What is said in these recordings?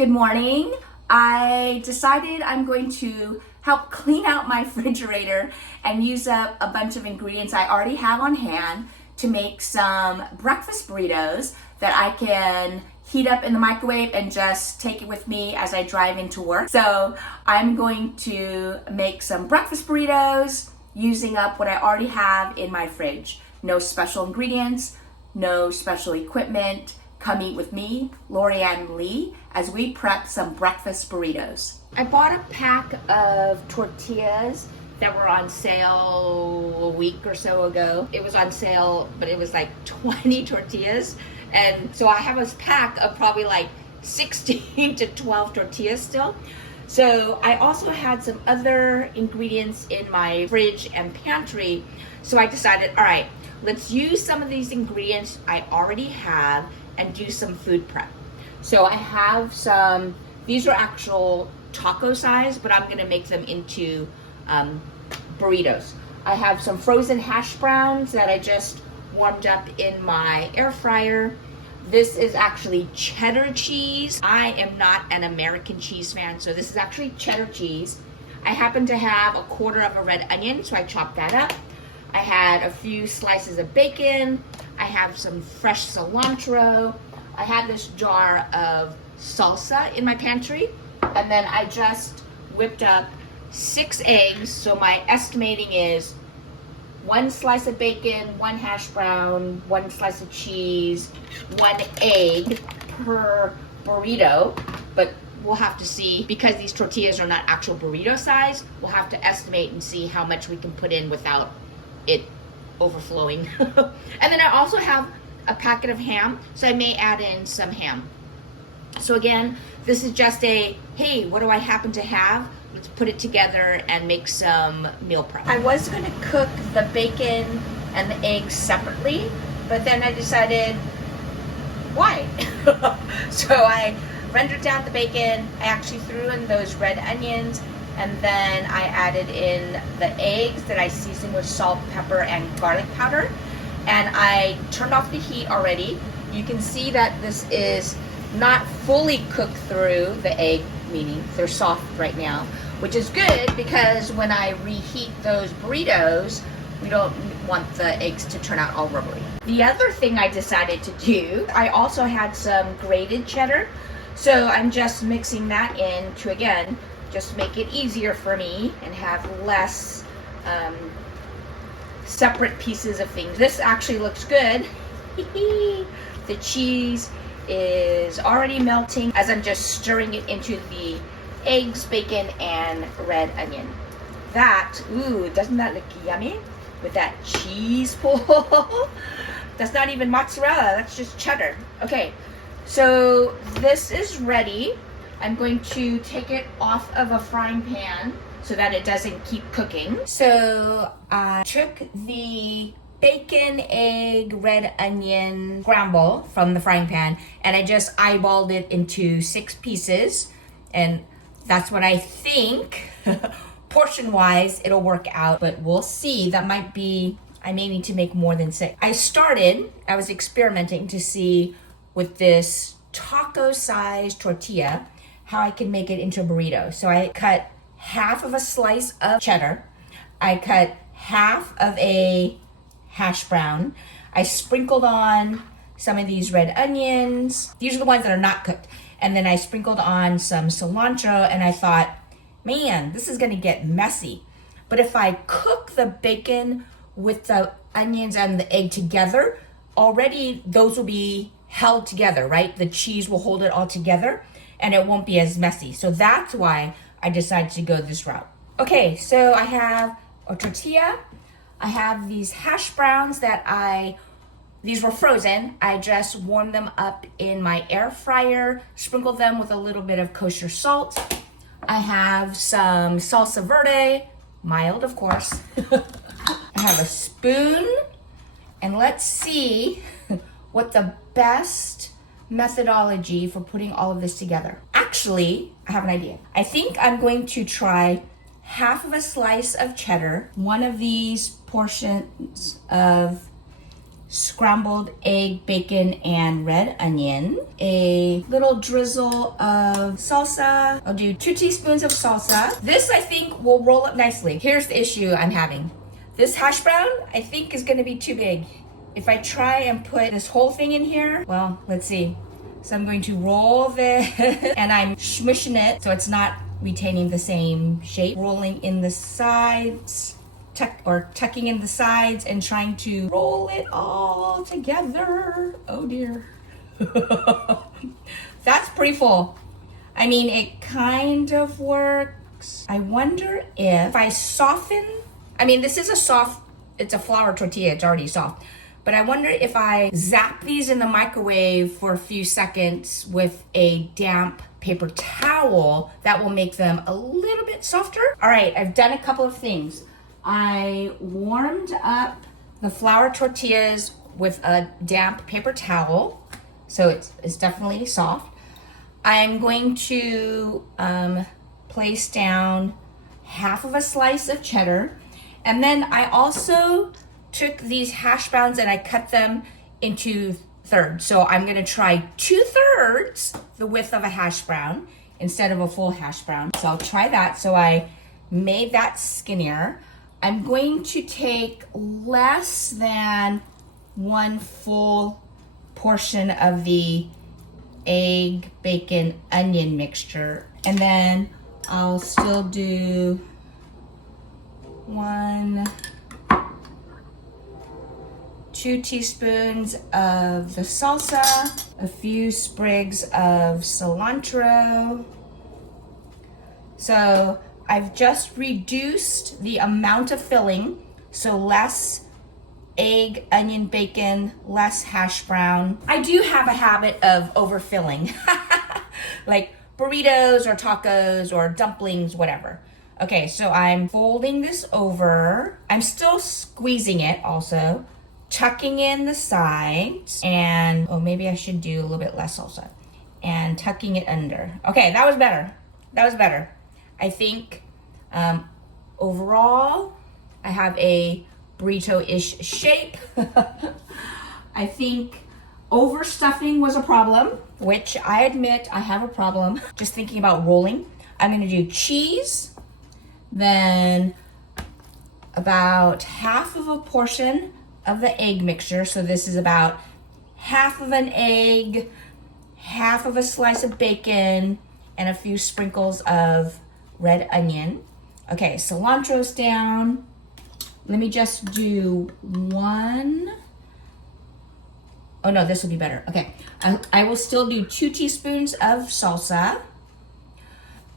Good morning. I decided I'm going to help clean out my refrigerator and use up a bunch of ingredients I already have on hand to make some breakfast burritos that I can heat up in the microwave and just take it with me as I drive into work. So I'm going to make some breakfast burritos using up what I already have in my fridge. No special ingredients, no special equipment. Come eat with me, Lorianne Lee, as we prep some breakfast burritos. I bought a pack of tortillas that were on sale a week or so ago. It was on sale, but it was like 20 tortillas. And so I have a pack of probably like 16 to 12 tortillas still. So I also had some other ingredients in my fridge and pantry. So I decided, all right, let's use some of these ingredients I already have and do some food prep. So I have some, these are actual taco size, but I'm gonna make them into burritos. I have some frozen hash browns that I just warmed up in my air fryer. This is actually cheddar cheese. I am not an American cheese fan, so this is actually cheddar cheese. I happen to have a quarter of a red onion, so I chopped that up. I had a few slices of bacon. I have some fresh cilantro. I have this jar of salsa in my pantry. And then I just whipped up 6 eggs. So my estimating is 1 slice of bacon, 1 hash brown, 1 slice of cheese, 1 egg per burrito. But we'll have to see, because these tortillas are not actual burrito size, we'll have to estimate and see how much we can put in without it overflowing. And then I also have a packet of ham, so I may add in some ham. So again, this is just a, hey, what do I happen to have? Let's put it together and make some meal prep. I was gonna cook the bacon and the eggs separately, but then I decided, why? So I rendered down the bacon, I actually threw in those red onions, and then I added in the eggs that I seasoned with salt, pepper, and garlic powder. And I turned off the heat already. You can see that this is not fully cooked through the egg, meaning they're soft right now, which is good because when I reheat those burritos, we don't want the eggs to turn out all rubbery. The other thing I decided to do, I also had some grated cheddar. So I'm just mixing that in to, again, just make it easier for me and have less separate pieces of things. This actually looks good. The cheese is already melting as I'm just stirring it into the eggs, bacon, and red onion. That, ooh, doesn't that look yummy? With that cheese pull. That's not even mozzarella, that's just cheddar. Okay, so this is ready. I'm going to take it off of a frying pan so that it doesn't keep cooking. So I took the bacon, egg, red onion scramble from the frying pan and I just eyeballed it into 6 pieces. And that's what I think, portion-wise, it'll work out, but we'll see. That might be, I may need to make more than 6. I was experimenting to see with this taco-sized tortilla, how I can make it into a burrito. So I cut half of a slice of cheddar. I cut half of a hash brown. I sprinkled on some of these red onions. These are the ones that are not cooked. And then I sprinkled on some cilantro and I thought, man, this is gonna get messy. But if I cook the bacon with the onions and the egg together, already those will be held together, right? The cheese will hold it all together and it won't be as messy. So that's why I decided to go this route. Okay, so I have a tortilla. I have these hash browns that these were frozen. I just warmed them up in my air fryer, sprinkled them with a little bit of kosher salt. I have some salsa verde, mild of course. I have a spoon, and let's see what the best methodology for putting all of this together. Actually, I have an idea. I think I'm going to try half of a slice of cheddar, one of these portions of scrambled egg, bacon, and red onion. A little drizzle of salsa. I'll do 2 teaspoons of salsa. This, I think, will roll up nicely. Here's the issue I'm having. This hash brown, I think, is gonna be too big. If I try and put this whole thing in here, well, let's see. So I'm going to roll this and I'm smushing it so it's not retaining the same shape. Rolling in the sides. Tucking in the sides and trying to roll it all together. Oh dear. That's pretty full. I mean, it kind of works. I wonder if I soften, I mean, this is it's a flour tortilla, it's already soft. But I wonder if I zap these in the microwave for a few seconds with a damp paper towel, that will make them a little bit softer. All right, I've done a couple of things. I warmed up the flour tortillas with a damp paper towel, so it's definitely soft. I'm going to place down half of a slice of cheddar, and then I also took these hash browns and I cut them into thirds. So I'm gonna try 2/3 the width of a hash brown instead of a full hash brown. So I'll try that. So I made that skinnier. I'm going to take less than 1 full portion of the egg, bacon, onion mixture. And then I'll still do 2 teaspoons of the salsa, a few sprigs of cilantro. So I've just reduced the amount of filling, so less egg, onion, bacon, less hash brown. I do have a habit of overfilling, like burritos or tacos or dumplings, whatever. Okay, so I'm folding this over. I'm still squeezing it also, tucking in the sides, and, oh, maybe I should do a little bit less salsa, and tucking it under. Okay, that was better. That was better. I think overall, I have a burrito-ish shape. I think overstuffing was a problem, which I admit I have a problem just thinking about rolling. I'm gonna do cheese, then about half of a portion of the egg mixture. So this is about half of an egg, half of a slice of bacon, and a few sprinkles of red onion. Okay, cilantro's down. Let me just do 1. Oh no, this will be better. Okay, I will still do 2 teaspoons of salsa.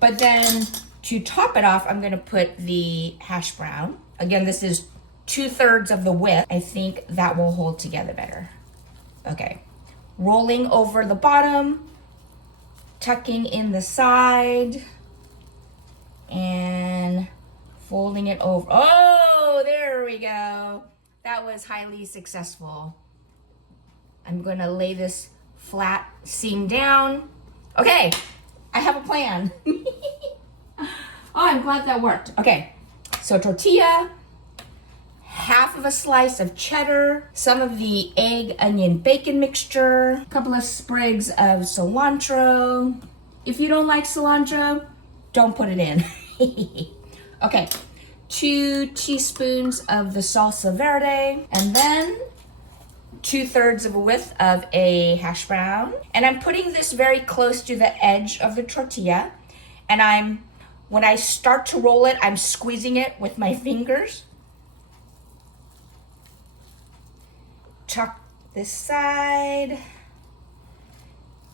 But then to top it off, I'm gonna put the hash brown. Again, this is 2/3 of the width. I think that will hold together better. Okay, rolling over the bottom, tucking in the side, and folding it over. Oh, there we go. That was highly successful. I'm gonna lay this flat seam down. Okay, I have a plan. Oh, I'm glad that worked. Okay, so tortilla, half of a slice of cheddar, some of the egg, onion, bacon mixture, a couple of sprigs of cilantro. If you don't like cilantro, don't put it in. Okay, 2 teaspoons of the salsa verde, and then 2/3 of a width of a hash brown. And I'm putting this very close to the edge of the tortilla. And when I start to roll it, I'm squeezing it with my fingers. Tuck this side,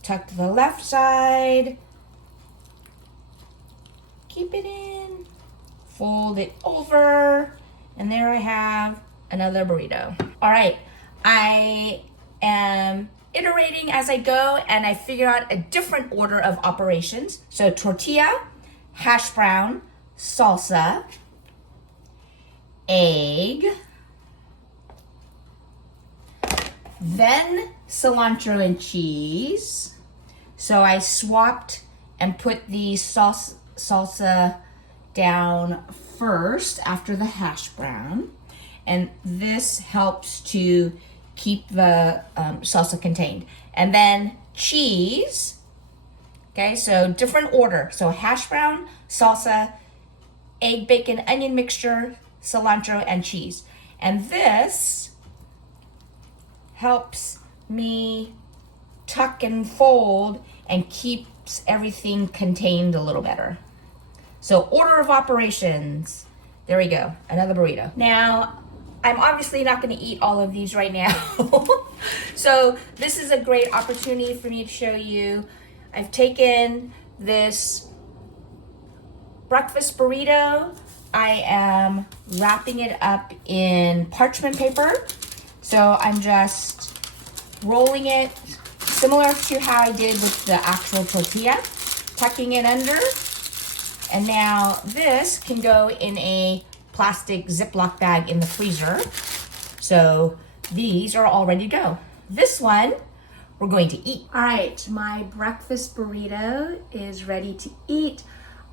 tuck the left side, keep it in, fold it over, and there I have another burrito. All right, I am iterating as I go, and I figure out a different order of operations. So tortilla, hash brown, salsa, egg, then cilantro and cheese. So I swapped and put the salsa down first after the hash brown. And this helps to keep the salsa contained. And then cheese. Okay, so different order. So hash brown, salsa, egg, bacon, onion mixture, cilantro, and cheese. And this helps me tuck and fold and keeps everything contained a little better. So order of operations. There we go, another burrito. Now, I'm obviously not gonna eat all of these right now. So this is a great opportunity for me to show you. I've taken this breakfast burrito. I am wrapping it up in parchment paper. So I'm just rolling it similar to how I did with the actual tortilla, tucking it under. And now this can go in a plastic Ziploc bag in the freezer. So these are all ready to go. This one we're going to eat. All right, my breakfast burrito is ready to eat.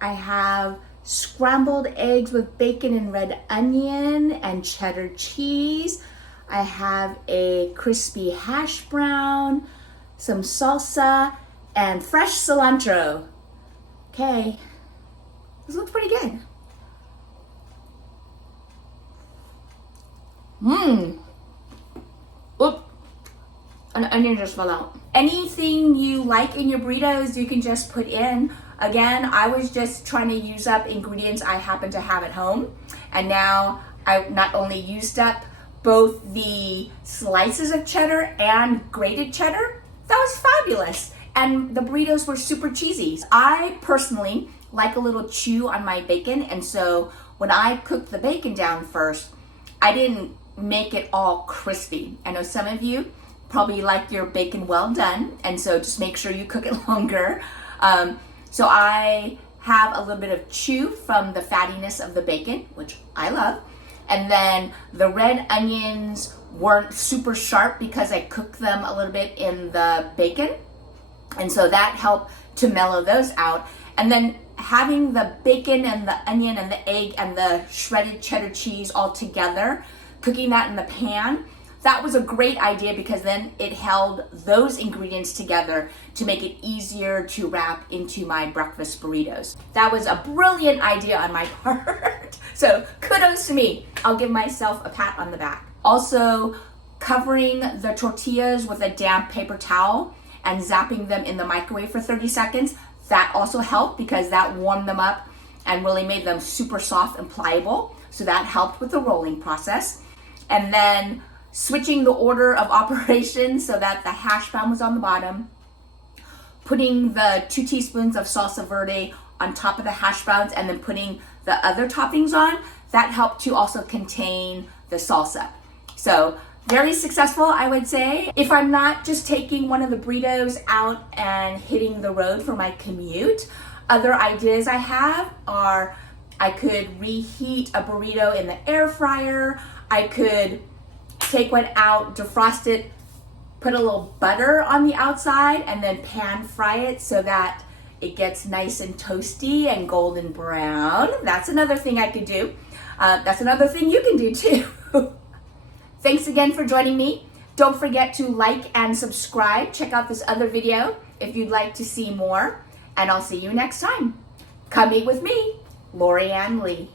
I have scrambled eggs with bacon and red onion and cheddar cheese. I have a crispy hash brown, some salsa, and fresh cilantro. Okay, this looks pretty good. Oop, an onion just fell out. Anything you like in your burritos, you can just put in. Again, I was just trying to use up ingredients I happen to have at home. And now I not only used up both the slices of cheddar and grated cheddar. That was fabulous. And the burritos were super cheesy. I personally like a little chew on my bacon. And so when I cooked the bacon down first, I didn't make it all crispy. I know some of you probably like your bacon well done. And so just make sure you cook it longer. So I have a little bit of chew from the fattiness of the bacon, which I love. And then the red onions weren't super sharp because I cooked them a little bit in the bacon. And so that helped to mellow those out. And then having the bacon and the onion and the egg and the shredded cheddar cheese all together, cooking that in the pan, that was a great idea because then it held those ingredients together to make it easier to wrap into my breakfast burritos. That was a brilliant idea on my part. So kudos to me. I'll give myself a pat on the back. Also, covering the tortillas with a damp paper towel and zapping them in the microwave for 30 seconds, that also helped because that warmed them up and really made them super soft and pliable. So that helped with the rolling process. And then switching the order of operations so that the hash brown was on the bottom, putting the 2 teaspoons of salsa verde on top of the hash browns and then putting the other toppings on, that helped to also contain the salsa. So very successful, I would say. If I'm not just taking one of the burritos out and hitting the road for my commute, other ideas I have are I could reheat a burrito in the air fryer. I could take one out, defrost it, put a little butter on the outside, and then pan fry it so that it gets nice and toasty and golden brown. That's another thing I could do. That's another thing you can do too. Thanks again for joining me. Don't forget to like and subscribe. Check out this other video if you'd like to see more. And I'll see you next time. Come eat with me, Lorianne Lee.